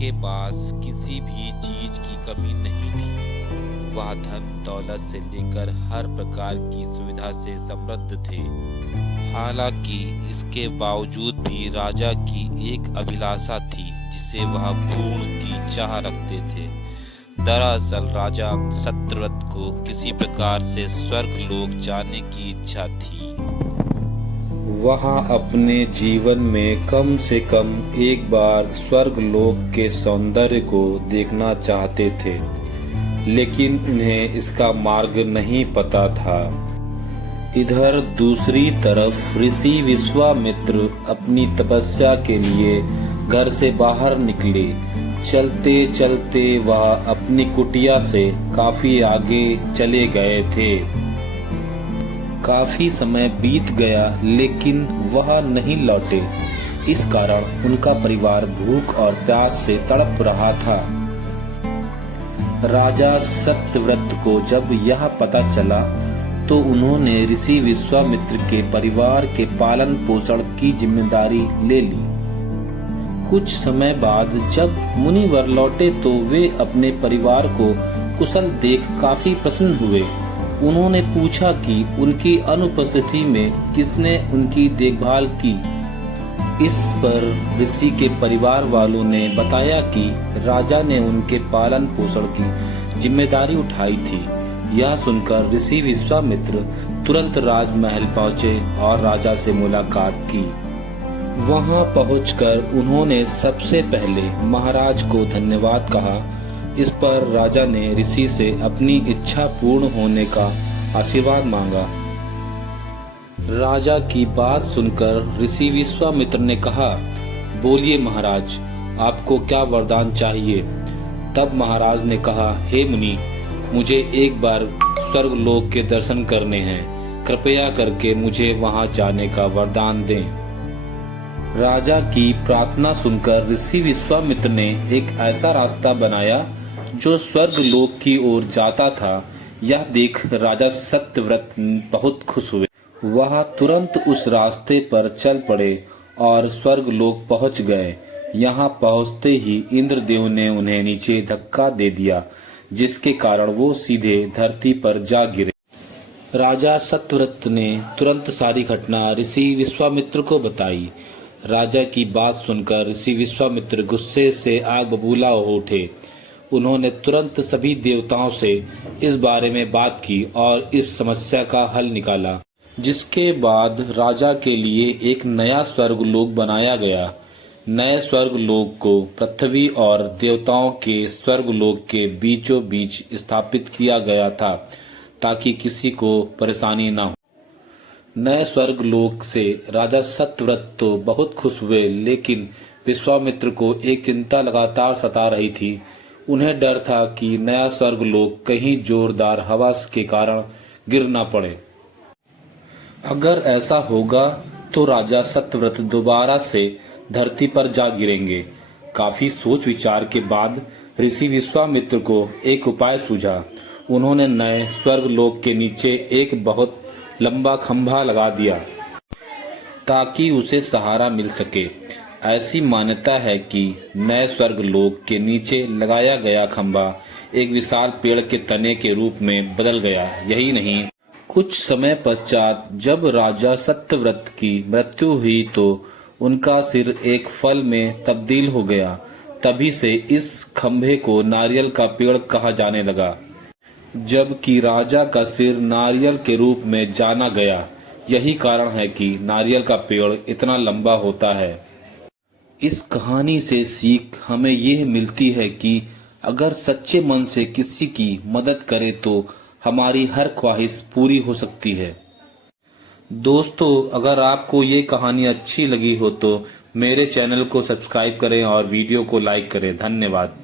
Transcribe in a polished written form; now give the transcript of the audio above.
के पास किसी भी चीज की कमी नहीं थी। वह धन दौलत से लेकर हर प्रकार की सुविधा से समृद्ध थे। हालांकि इसके बावजूद भी राजा की एक अभिलाषा थी जिसे वह पूर्ण की चाह रखते थे। दरअसल राजा सत्यव्रत को किसी प्रकार से स्वर्ग लोक जाने की इच्छा थी। वह अपने जीवन में कम से कम एक बार स्वर्ग लोक के सौंदर्य को देखना चाहते थे, लेकिन उन्हें इसका मार्ग नहीं पता था। इधर दूसरी तरफ ऋषि विश्वामित्र अपनी तपस्या के लिए घर से बाहर निकले। चलते चलते वह अपनी कुटिया से काफी आगे चले गए थे। काफी समय बीत गया लेकिन वह नहीं लौटे। इस कारण उनका परिवार भूख और प्यास से तड़प रहा था। राजा सत्यव्रत को जब यह पता चला तो उन्होंने ऋषि विश्वामित्र के परिवार के पालन पोषण की जिम्मेदारी ले ली। कुछ समय बाद जब मुनिवर लौटे तो वे अपने परिवार को कुशल देख काफी प्रसन्न हुए। उन्होंने पूछा कि उनकी अनुपस्थिति में किसने उनकी देखभाल की। इस पर ऋषि के परिवार वालों ने बताया कि राजा ने उनके पालन पोषण की जिम्मेदारी उठाई थी। यह सुनकर ऋषि विश्वामित्र तुरंत राजमहल पहुंचे और राजा से मुलाकात की। वहां पहुंचकर उन्होंने सबसे पहले महाराज को धन्यवाद कहा। इस पर राजा ने ऋषि से अपनी इच्छा पूर्ण होने का आशीर्वाद मांगा। राजा की बात सुनकर ऋषि विश्वामित्र ने कहा, बोलिए महाराज, आपको क्या वरदान चाहिए। तब महाराज ने कहा, हे मुनि, मुझे एक बार स्वर्ग लोक के दर्शन करने हैं। कृपया करके मुझे वहां जाने का वरदान दें। राजा की प्रार्थना सुनकर ऋषि विश्वामित्र ने एक ऐसा रास्ता बनाया जो स्वर्ग लोक की ओर जाता था। यह देख राजा सत्यव्रत बहुत खुश हुए। वह तुरंत उस रास्ते पर चल पड़े और स्वर्ग लोक पहुंच गए। यहाँ पहुंचते ही इंद्रदेव ने उन्हें नीचे धक्का दे दिया, जिसके कारण वो सीधे धरती पर जा गिरे। राजा सत्यव्रत ने तुरंत सारी घटना ऋषि विश्वामित्र को बताई। राजा की बात सुनकर ऋषि विश्वामित्र गुस्से से आग बबूला हो उठे। उन्होंने तुरंत सभी देवताओं से इस बारे में बात की और इस समस्या का हल निकाला, जिसके बाद राजा के लिए एक नया स्वर्ग लोक बनाया गया। नए स्वर्ग लोक को पृथ्वी और देवताओं के स्वर्ग लोक के बीचों बीच स्थापित किया गया था, ताकि किसी को परेशानी न हो। नए स्वर्ग लोक से राजा सत्यव्रत तो बहुत खुश हुए, लेकिन विश्वामित्र को एक चिंता लगातार सता रही थी। उन्हें डर था कि नया स्वर्ग लोक कहीं जोरदार हवा के कारण गिर न पड़े। अगर ऐसा होगा तो राजा सत्यव्रत दोबारा से धरती पर जा गिरेंगे। काफी सोच विचार के बाद ऋषि विश्वामित्र को एक उपाय सूझा। उन्होंने नए स्वर्ग लोक के नीचे एक बहुत लंबा खंभा लगा दिया ताकि उसे सहारा मिल सके। ऐसी मान्यता है कि नए स्वर्ग लोक के नीचे लगाया गया खंभा एक विशाल पेड़ के तने के रूप में बदल गया। यही नहीं, कुछ समय पश्चात जब राजा सत्यव्रत की मृत्यु हुई तो उनका सिर एक फल में तब्दील हो गया। तभी से इस खंभे को नारियल का पेड़ कहा जाने लगा, जबकि राजा का सिर नारियल के रूप में जाना गया। यही कारण है कि नारियल का पेड़ इतना लंबा होता है। इस कहानी से सीख हमें यह मिलती है कि अगर सच्चे मन से किसी की मदद करें तो हमारी हर ख्वाहिश पूरी हो सकती है। दोस्तों, अगर आपको ये कहानी अच्छी लगी हो तो मेरे चैनल को सब्सक्राइब करें और वीडियो को लाइक करें। धन्यवाद।